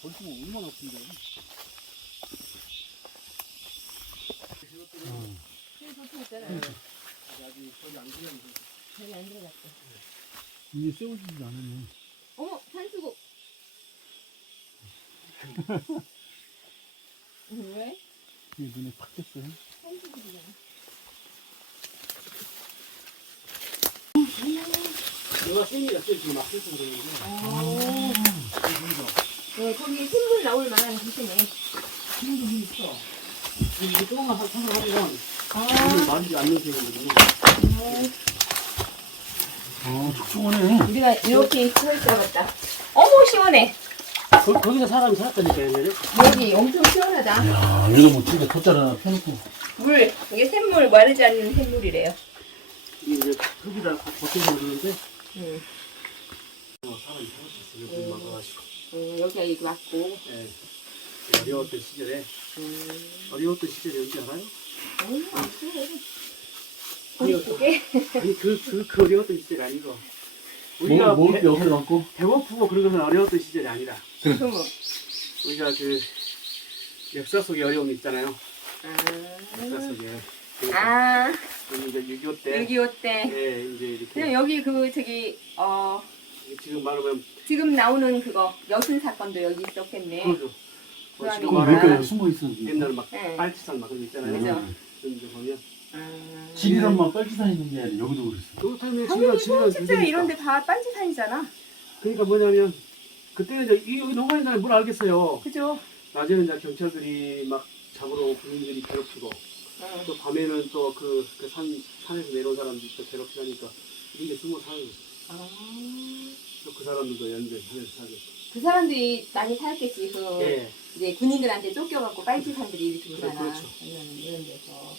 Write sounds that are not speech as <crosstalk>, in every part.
벌써 얼마나 큰데? 이게 세워지지 않았네. 어머 산수국 왜? 이게 눈에 팍 띄었어요. 산수국이잖아 내가 생이었어요. 지금 막 뜰고 그러는데. 네 거기 샘물 나올 만한 곳이네 지금도 물 있어. 이게 조금만 하- 하면 아 물을 마르지 않는 셈이거든요. 아, 촉촉하네. 우리가 이렇게 서 있어봤다 어머 시원해 거, 거기서 사람이 살았다니까, 옛날에. 여기 엄청 시원하다 야, 여기도 뭐 진짜 돗자리 하나 펴놓고. 물 이게 샘물 마르지 않는 샘물이래요 이게 이제 흙이다 벗겨서 그러는데, 응. 어, 사람이 막아가지고. 음, 여기가 이거 맞고 예. 어려웠던 시절에, 음. 어려웠던 시절에 언제 알아요? 어머 그래 아니요. 그게 아니, 그, 그, 그 어려웠던 시절이 아니고. 우리가 뭐, 배, 뭐 옆에 얹고 배고프고 그런 것은 어려웠던 시절이 아니라, 그러면 우리가 그, 역사 속에 어려움이 있잖아요. 역사 아, 속에. 아 이제 6.25 때, 6.25때 예, 이제 이렇게, 그냥 여기 그 저기 어 지금 말하면, 지금 나오는 그거 여순 사건도 여기 있었겠네. 그거죠. 뭐 그러니까. 지금 그 말하면 숨어 있어. 옛날에 막 네. 빨치산 막 그런 거 있잖아요. 그죠. 그런 데 보면. 음. 지리란만 빨치산 있는 게 아니라 여기도 그랬어. 그렇다면 당연히 지금 소음집들 이런데 다 빤지산이잖아. 그러니까 뭐냐면 그때는 이제 이- 여기 농가인들은 뭘 알겠어요. 그죠? 낮에는 이제 경찰들이 막 잡으러 군인들이 괴롭히고 어. 또 밤에는 또 그 그 산 산에서 내려온 사람들이 또 괴롭히니까 이게 숨어 거죠. 아. 또 그 사람들도 연결 하면서 살고. 그 사람들이 많이 살겠지. 그 예. 이제 군인들한테 쫓겨갖고 빤지산들이 이렇게 오잖아. 그렇죠. 이런 이런 데서.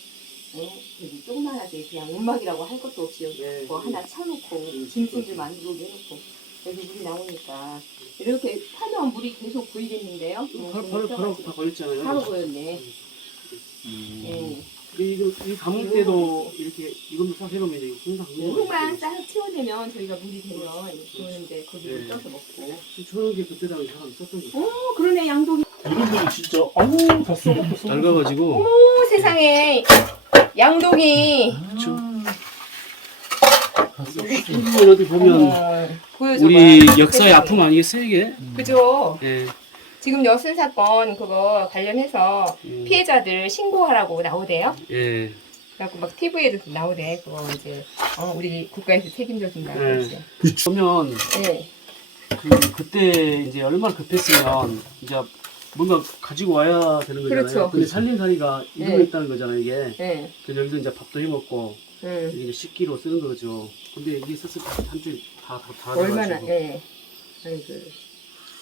어? 여기 조그만하게 그냥 움막이라고 할 것도 없이 여기 네. 뭐 하나 쳐놓고 음, 짐승들 만들고 해놓고 여기 물이 나오니까 이렇게 파면 물이 계속 보이겠는데요? 뭐 바로 바로 바로 다 걸렸잖아요. 바로 보였네. 음. 예. 이, 이 가뭄 때도 이렇게 이것도 싹 해놓으면 이제 항상 흙만 싹 치워내면 저희가 물이 되면 좋은데 거기 물 네. 떠서 먹고. 저런 게 그때 당시 사람 있었던 거. 어 그러네 양동이. 이런 데는 진짜 아우 다 썩었어. 썩었어. 낡아가지고. 오 세상에 양동이. 그렇죠. 다 썩었어. 이건 어디 보면 어머, 보여줘봐. 우리 역사의. 아픔 아니겠어요 이게? 그죠. 예. 지금 여순 사건 그거 관련해서 음. 피해자들 신고하라고 나오대요. 예. 그래갖고 막 TV에도 나오대. 그거 이제 어, 우리 국가에서 책임져 준다고 네. 이제. 보면 네. 그 그때 이제 얼마나 급했으면 이제 뭔가 가지고 와야 되는 거잖아요. 그렇죠. 근데 살림살이가 이루어 네. 있다는 거잖아요 이게. 네. 그래서 여기서 이제 밥도 해 먹고 음. 이게 이제 식기로 쓰는 거죠. 근데 이게 썼을 때 한쪽이 다다 얼마나. 예. 아이고.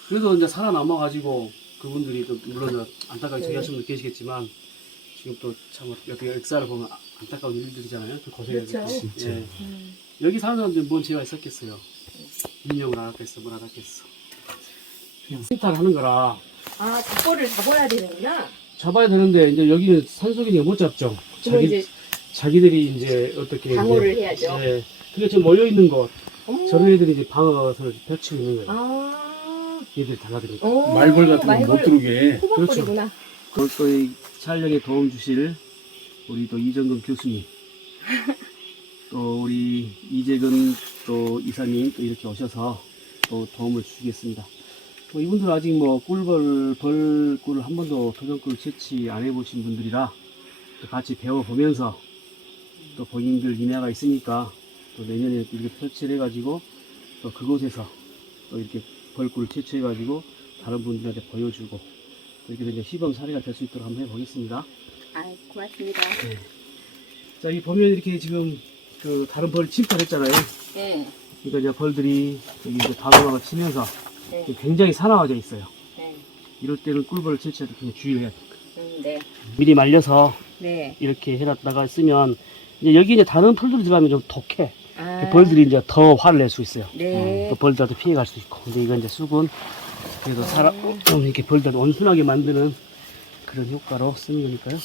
그래서 이제 살아남아 가지고 그분들이 또 물론 안타깝게 네. 저기하시는 분도 계시겠지만 지금 또참 여기 역사를 보면 안타까운 일들이잖아요. 또 고생해야 그렇죠. 진짜. 예. 음. 여기 사는 사람들이 뭔 죄가 있었겠어요. 인명을 알았겠어, 뭘 알았겠어. 그냥 생탈 하는 거라 아, 닭벌을 잡아야 되는구나. 잡아야 되는데 이제 여기는 산속이니까 못 잡죠. 그럼 자기, 이제 자기들이 이제 어떻게 방어를 이제, 해야죠. 예. 근데 지금 모여 있는 곳 어머. 저런 애들이 이제 방어선을 펼치고 있는 거예요. 아. 얘들이 달라드니까. 오, 말벌 같은 거 못 말벌 들어오게. 호박벌이구나. 또이 촬영에 도움 주실 우리 또 이정근 교수님, <laughs> 또 우리 이재근 또 이사님 또 이렇게 오셔서 또 도움을 주시겠습니다. 뭐 이분들 아직 뭐 꿀벌 벌꿀을 한 번도 도전꿀 채취 안 해보신 분들이라 또 같이 배워보면서 또 본인들 인내가 있으니까 또 내년에 이렇게 설치를 해가지고 또 그곳에서 또 이렇게 벌꿀을 채취해가지고 다른 분들한테 보여주고 또 이렇게 이제 시범 사례가 될 수 있도록 한번 해보겠습니다. 아, 고맙습니다. 자, 이 보면 이렇게 지금 그 다른 벌 침탈했잖아요. 네. 그러니까 이제 벌들이 여기 이제 방어막을 치면서 네. 굉장히 사나워져 있어요. 네. 이럴 때는 꿀벌을 채취할 때 굉장히 주의해야 돼요. 음, 네. 미리 말려서 네. 이렇게 해놨다가 쓰면 이제 여기 이제 다른 풀들이 들어가면 좀 독해. 아. 벌들이 이제 더 화를 낼 수 있어요. 네. 또 벌들한테 피해갈 수 있고. 근데 이건 이제 쑥은 그래도 살아, 좀 이렇게 벌들 온순하게 만드는 그런 효과로 쓰는 거니까요. 아,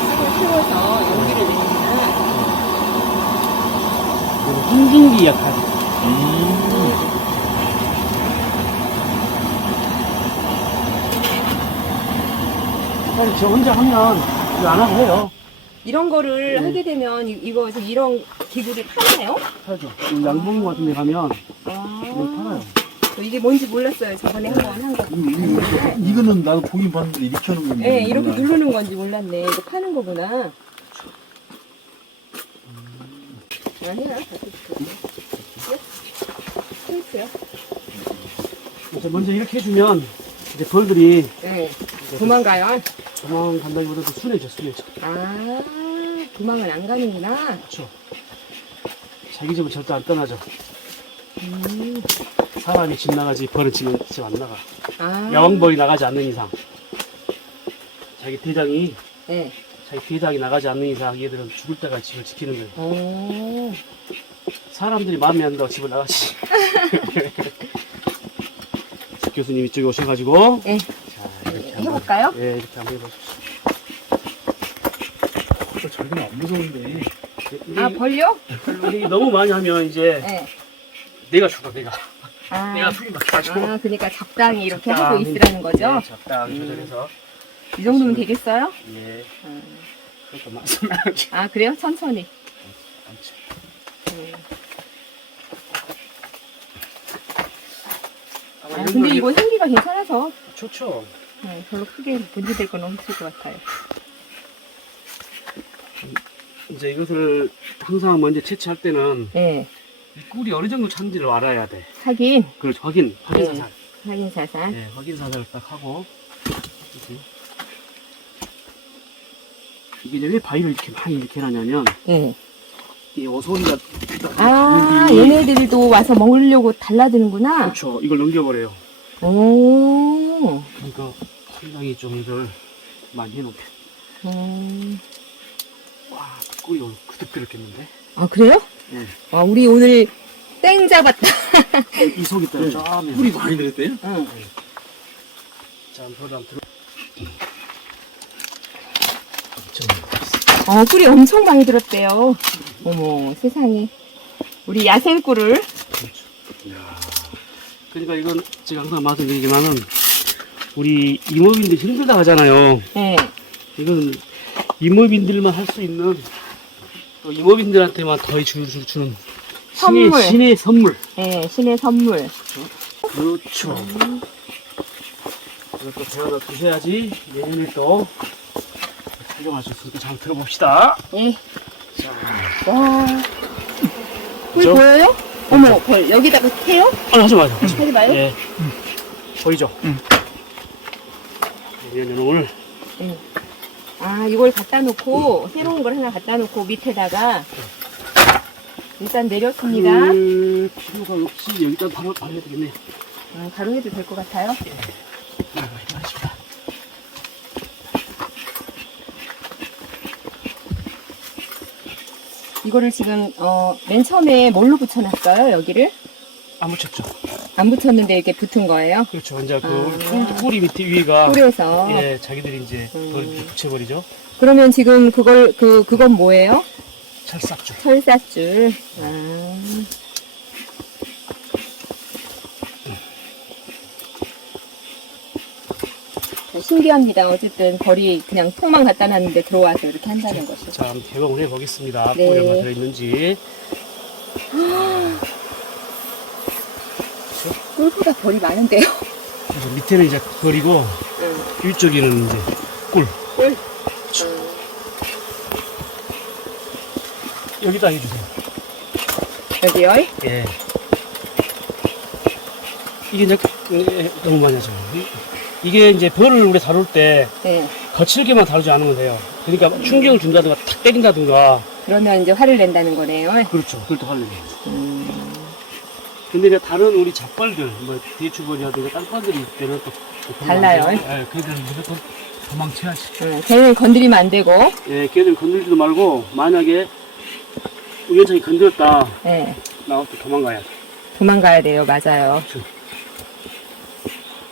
쑥을 키워서 용기를 내는구나. hungin기 역할이. 사실 저 혼자 하면 이거 안 하고 해요. 이런 거를 네. 하게 되면 이- 이거 지금 이런 기구를 파나요? 팔죠. 이 양봉 같은 데 가면 아, 이거 팔아요. 저 이게 뭔지 몰랐어요. 저번에 한 번 한 거. 이 거는 나도 보긴 봤는데 이렇게 하는 건데. 네, 이렇게 누르는 건지 몰랐네. 이거 파는 거구나. 아, 해요. 스트레스요? 이제 먼저 이렇게 해주면 이제 벌들이 네. 도망가요? 도망간다기보다도 순해져, 순해져. 아, 도망은 안 가는구나. 그렇죠. 자기 집은 절대 안 떠나죠. 음. 사람이 집 나가지 벌은 집은 집안 나가. 아. 야왕벌이 나가지 않는 이상. 자기 대장이 네. 자기 대장이 나가지 않는 이상 얘들은 죽을 때까지 집을 지키는 거예요. 오. 사람들이 마음에 안 든다고 집을 나가지. 집 <laughs> 교수님 이쪽에 오셔가지고 네. 자 이렇게 한번 해볼까요? 예 이렇게 한번 해보십시오. 저 자기는 안 무서운데. 이게, 아, 벌려? 이게 너무 많이 하면 이제 네. 내가 죽어 내가. 아. 내가 속이 막혀가지고. 아, 그러니까 적당히 이렇게 적당히, 하고 있으라는 거죠? 예, 적당히 음. 조절해서. 이 정도면 되겠어요? 예. 아, 그것도 말씀하지. 아, 그래요? 천천히. 음. 아, 근데 걸 이거 생기가 괜찮아서 좋죠. 네, 별로 크게 문제될 건 없을 것 같아요. 이제 이것을 항상 먼저 채취할 때는 네. 이 꿀이 어느 정도 찬지를 알아야 돼. 하긴, 그걸 확인, 확인 네. 사살. 하긴 사살. 네, 확인 사살을 딱 하고. 이렇게. 이게 이제 왜 바위를 이렇게 많이 이렇게 해놨냐면, 네. 이 오소리가. 아, 얘네들도 와서 먹으려고 달라드는구나. 그렇죠. 이걸 넘겨버려요. 오. 그러니까 상당히 좀 이걸 많이 해놓게. 음. 와, 꿀이 오늘 그득 들었겠는데? 아, 그래요? 네. 아, 우리 오늘 땡 잡았다. 이 속이 있다. 네. 쫙. 꿀이 많이 들었대요? 응. 자, 한번 한번 들어. 어, 꿀이 엄청 많이 들었대요. 어머, 세상에. 우리 야생 꿀을. 그러니까 이건 제가 항상 말씀드리지만은 우리 임업인들 힘들다 하잖아요. 네. 이건 임업인들만 할 수 있는 또 임업인들한테만 더 주, 주, 주는 선물. 신의, 신의 선물. 네, 신의 선물. 그렇죠. 이것도 배워서 드셔야지 내년에 또 촬영할 수 있으니까 잘 들어봅시다. 예. 자, 와. 꿀 그죠? 보여요? 어머, 벌, 여기다가 캐요? 아, 하지 마요. 하지 하지 마요? 예. 보이죠? 내년에는 오늘 아, 이걸 갖다 놓고, 새로운 걸 하나 갖다 놓고, 밑에다가, 일단 내렸습니다. 그 필요가 없이 여기다 바로 바로 해야 되겠네. 아, 바로 해도 될 것 같아요. 알겠습니다. 이거를 지금, 어, 맨 처음에 뭘로 붙여놨어요, 여기를? 안 붙였죠? 안 붙였는데 이렇게 붙은 거예요? 그렇죠. 이제 그 아. 꿀, 꿀이 밑에 위가 꿀에서. 예, 자기들이 이제 음. 그걸 이렇게 붙여버리죠. 그러면 지금 그걸, 그, 그건 뭐예요? 찰싹줄. 철사줄. 아. 자, 신기합니다. 어쨌든 벌이 그냥 통만 갖다 놨는데 들어와서 이렇게 한다는 것이. 자, 한번 개봉을 해보겠습니다. 네. 꿀이 얼마 들어있는지. 꿀보다 벌이 많은데요. 그래서 밑에는 이제 버리고 응. 위쪽에는 이제 꿀. 꿀. 여기다 해주세요. 여기요? 예. 이게 이제 예, 너무 많이 하죠. 이- 이게 이제 벌을 우리 다룰 때 네. 거칠게만 다루지 않으면 돼요. 그러니까 충격을 준다든가 탁 때린다든가 그러면 이제 화를 낸다는 거네요. 그렇죠. 그걸 또 하려고. 음. 근데 이제 다른 우리 잡벌들, 뭐 대추벌이라든가 땅벌들이 때는 또, 달라요. 예, 걔들은 무조건 도망쳐야지. 응. 걔는 건드리면 안 되고. 예, 걔들 건들지도 말고 만약에 우연찮게 건드렸다 네. 나와서 도망가야 돼. 도망가야 돼요. 맞아요. 그렇죠.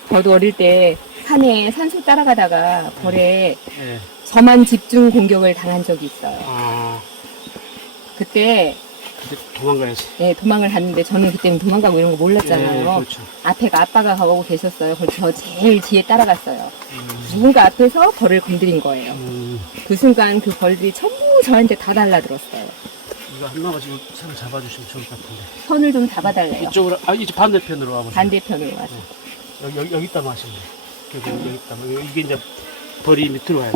저도 어릴 때 산에 산소 따라가다가 벌에 예. 저만 집중 공격을 당한 적이 있어요. 아, 그때 도망가야지. 네, 도망을 갔는데 저는 그때는 도망가고 이런 거 몰랐잖아요. 네, 그렇죠. 앞에가 아빠가 가고 계셨어요. 그래서 저 제일 뒤에 따라갔어요. 음, 누군가 앞에서 벌을 건드린 거예요. 음, 그 순간 그 벌들이 전부 저한테 다 달라들었어요. 이거 하나만 지금 손을 잡아주시면 좋을 것 같은데. 손을 좀 잡아달래요. 이쪽으로, 아, 이제 반대편으로 와보세요. 반대편으로 와서. 여기, 여기, 여기다 마시면 돼요. 여기, 여기 있다. 여기, 이게 이제 벌이 밑으로 가요.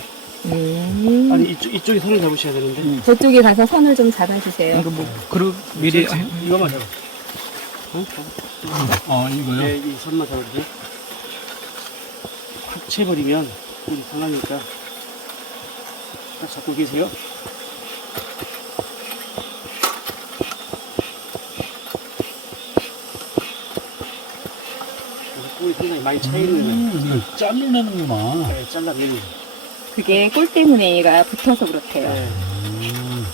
음. 아니, 이쪽, 이쪽에 손을 잡으셔야 되는데. 저쪽에 가서 손을 좀 잡아주세요. 이거 뭐 그러 미리 저, 저, 이거만 잡아. 응? 어 이거요? 네, 이 손만 잡아주세요. 확 채버리면 꿀이 상하니까. 딱 잡고 계세요. 꿀이 상당히 많이 차있는. 음, 이거 잘라내는구나. 네, 잘라내는 거예요. 그게 꿀 때문에 얘가 붙어서 그렇대요. 네. 음.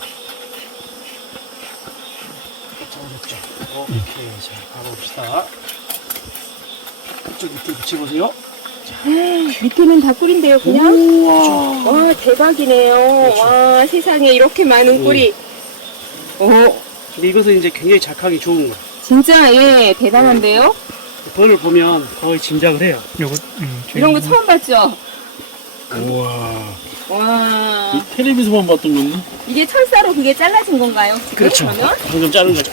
오케이. 자, 가봅시다. 이쪽 밑에 붙여보세요. 밑에는 다 꿀인데요, 그냥? 우와. 와, 대박이네요. 그렇죠. 와, 세상에 이렇게 많은 음. 꿀이. 어, 근데 이것은 이제 굉장히 작하기 좋은 거. 진짜, 예, 대단한데요? 벌을 보면 거의 짐작을 해요. 요거 음, 이런 거 처음 봤죠? 우와. 와, 이 텔레비전만 봤던 건데? 이게 철사로 그게 잘라진 건가요? 지금? 그렇죠. 그러면? 방금 자른 거죠.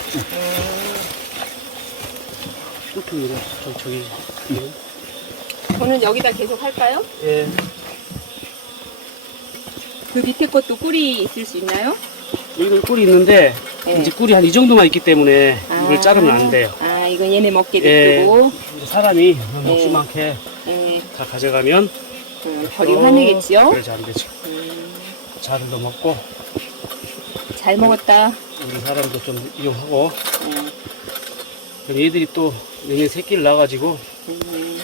꿀통이래. 저, 저기. 저는 여기다 계속 할까요? 예. 그 밑에 것도 꿀이 있을 수 있나요? 여기도 꿀이 있는데, 네. 이제 꿀이 한 이 정도만 있기 때문에 이걸 아. 자르면 안 돼요. 아, 이건 얘네 먹게 예. 냅두고, 이제 사람이 네. 먹지 많게 예, 다 가져가면 음, 화내겠지요? 그러지 안 되죠. 음, 자들도 먹고 잘 먹었다. 우리 사람도 좀 이용하고 음, 얘들이 또 내년 새끼를 낳아가지고 음.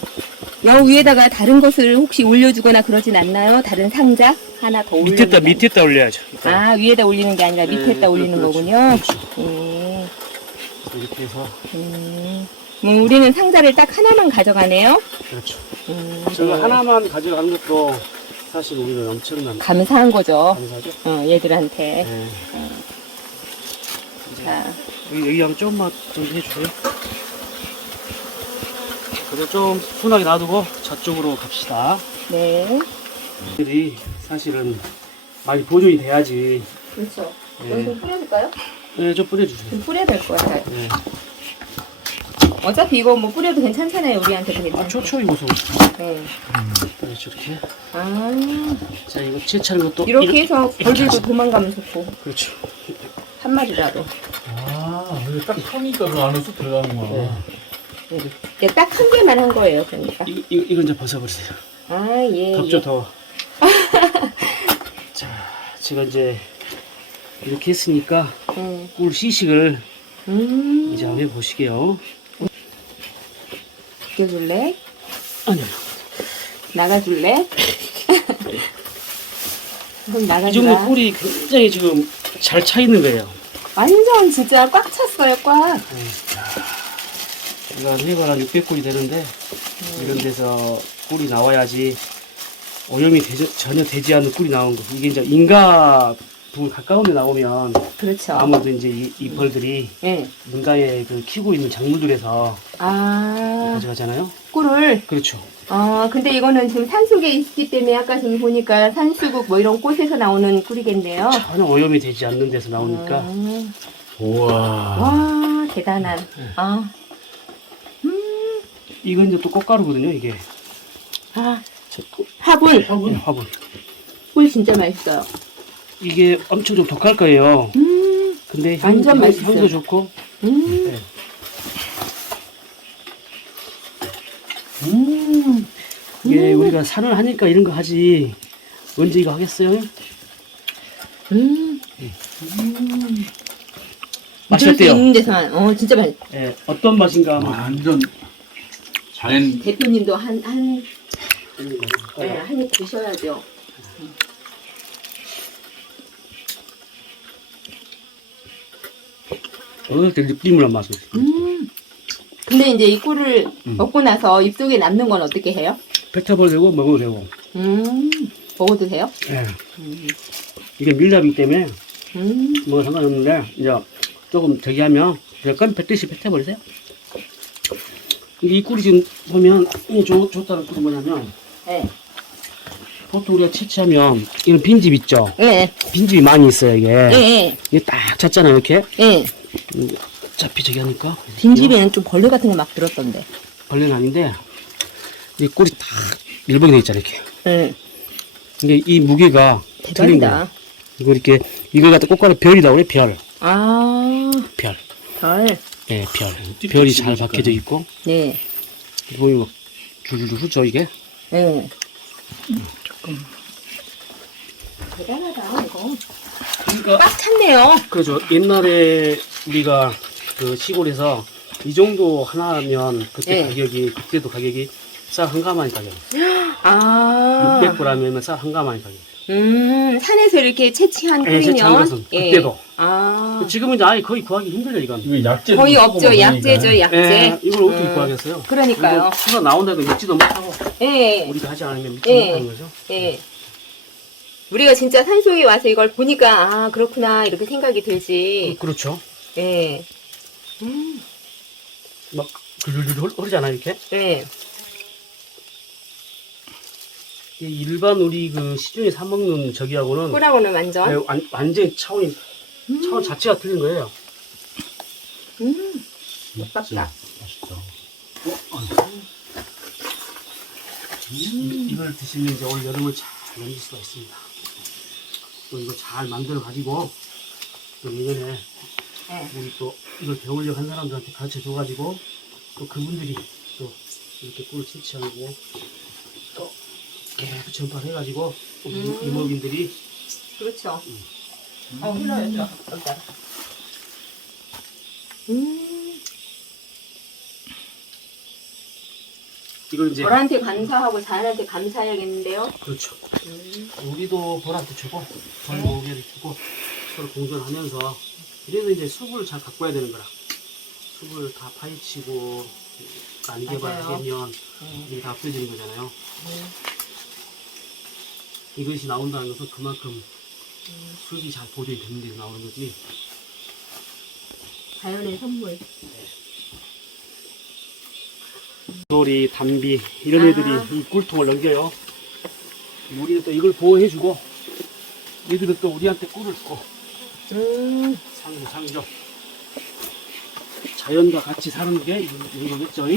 여 위에다가 다른 것을 혹시 올려주거나 그러진 않나요? 다른 상자 하나 더 올려. 밑에다 밑에다 올려야죠. 아 위에다 올리는 게 아니라 밑에다 네, 올리는 그렇죠. 거군요. 그렇죠. 음, 이렇게 해서 음. 뭐 우리는 상자를 딱 하나만 가져가네요. 그렇죠. 음, 저거 네. 하나만 가져가는 것도 사실 우리는 엄청난 감사한 거죠. 감사죠. 어, 얘들한테. 네. 자, 여기, 여기 한번 조금만 좀 해주세요. 그래서 좀 순하게 놔두고 저쪽으로 갑시다. 네. 애들이 사실은 많이 보존이 돼야지. 그렇죠. 네. 좀 뿌려줄까요? 네, 좀 뿌려주세요. 좀 뿌려야 될 것 같아요. 네. 어차피 이거 뭐 뿌려도 괜찮잖아요. 우리한테도 괜찮아요. 아, 초초 이거 좀. 네. 네, 저렇게. 아, 자, 이거 채차는 것도 이렇게 해서 벌들도. 도망가면 좋고. 그렇죠. 한 마리라도. 아, 이게 딱 터니까 그 안에 쑥 들어가는구나. 이게 딱한 개만 한 거예요. 그러니까. 이, 이, 이건 이제 벗어버리세요. 아, 예. 덥죠, 예. 더워. <laughs> 자, 제가 이제 이렇게 했으니까 음. 꿀 시식을 음. 이제 한번 해보시게요. 비켜줄래? 아니요. 나가줄래? <laughs> 그럼 이 정도 나가주라. 꿀이 굉장히 지금 잘 차 있는 거예요. 완전 진짜 꽉 찼어요, 꽉. 이거 해봐라 600꿀이 되는데 이런 데서 꿀이 나와야지 오염이 되지- 전혀 되지 않는 꿀이 나온 거. 이게 이제 인가 부 분 가까운 데 나오면 그렇죠. 아무래도 이제 이, 이 벌들이 예. 문가에 그 키우고 있는 작물들에서 아, 가져가잖아요. 꿀을. 그렇죠. 아, 근데 이거는 지금 산 속에 있기 때문에 아까 지금 보니까 산수국 뭐 이런 꽃에서 나오는 꿀이겠네요. 전혀 오염이 되지 않는 데서 나오니까 아, 우와. 와, 대단한. 아, 이건 이제 또 꽃가루거든요. 이게 아, 화분. 화분. 화분. 꿀 진짜 맛있어요. 이게 엄청 좀 독할 거예요. 음, 근데 향, 완전 향- 맛있어요. 향도 좋고 음. 네. 음. 이게 우리가 산을 하니까 이런 거 하지 언제 이거 하겠어요? 음. 맛이 이럴 수 어때요? 있는 데서만. 어, 진짜 맛. 예, 어떤 맛인가 한번 완전 자연 대표님도 한, 한, 보는 거 네? 한입 드셔야죠. 때 느낌을 맛을 음. 근데 이제 이 꿀을 음. 먹고 나서 입속에 남는 건 어떻게 해요? 뱉어버도 되고 먹어도 되고 음. 먹어도 돼요? 예. 음. 이게 밀랍이기 때문에 음. 뭐 상관없는데 이제 조금 저기 하면 그건 뱉듯이 뱉어버리세요. 이 꿀이 지금 보면 이 좋, 좋다는 꿀이 뭐냐면 네. 보통 우리가 채취하면 이런 빈집 있죠. 네. 빈집이 많이 있어요 이게. 네. 이게 딱 찼잖아요 이렇게. 네. 어차피 저기 하니까. 빈집에는 좀 벌레 같은 거 막 들었던데. 벌레는 아닌데 이 꿀이 딱 밀봉돼 있잖아요 이렇게. 네. 근데 이 무게가 틀린 거예요. 대박이다. 이거 이렇게 이걸 갖다 꽃가루 별이라고 그래 별. 아, 별. 별. 예, 별. 별이 잘 박혀져 있고 네. 보이면 막 줄줄 흐르죠 이게. 네. 대단하다, 이거. 그러니까 꽉 찼네요. 그죠. 옛날에 우리가 그 시골에서 이 정도 하나면 그때 네. 가격이 그때도 가격이 쌀 한 가마니 가격. <gasps> 아. 600g 하면 쌀 한 가마니 가격. 음, 산에서 이렇게 채취한 예, 꿀이면. 것은 그때도. 아. 지금은 이제 아예 거의 구하기 힘들죠 이건. 이거 약재 거의 없죠. 약재죠, 약재. 예, 이걸 어떻게 음, 구하겠어요? 그러니까요. 수가 나온다고 믿지도 못하고 예. 우리가 하지 않으면 믿지 예. 못하는 거죠. 예. 우리가 진짜 산속에 와서 이걸 보니까, 아, 그렇구나, 이렇게 생각이 들지. 그렇죠. 예. 음, 막 글글글 흐르잖아요 이렇게. 예. 이 일반 우리 그 시중에 사 먹는 저기하고는 꿀하고는 완전. 네, 완, 완전히 차원이 차원 자체가 틀린 거예요. 음. 맞다. 맛있다. 이- 이걸 드시면 이제 올 여름을 잘 넘길 수가 있습니다. 또 이거 잘 만들어 가지고 또 예전에 네. 우리 또 이걸 배우려고 한 사람들한테 가르쳐 줘가지고 또 그분들이 또 이렇게 꿀을 채취하고 또 계속 전파해가지고 우리 음. 이모님들이 그렇죠. 어, 흘러야죠. 여기다가. 음, 이걸 이제 벌한테 감사하고 자연한테 감사해야겠는데요. 그렇죠. 음, 우리도 벌한테 주고 벌 모개를 주고 서로 공존하면서 그래도 이제 숲을 잘 가꿔야 되는 거라 숲을 다 파헤치고 안. 개발하면 네. 이게 다 없어지는 거잖아요. 네. 이것이 나온다는 것은 그만큼 숲이 잘 보존이 되는 데서 나오는 거지. 자연의 선물. 돌이, 담비 이런 아. 애들이 이 꿀통을 넘겨요. 우리는 또 이걸 보호해주고 얘들은 또 우리한테 꿀을 또 음, 상부상조 자연과 같이 사는 게 이거겠죠.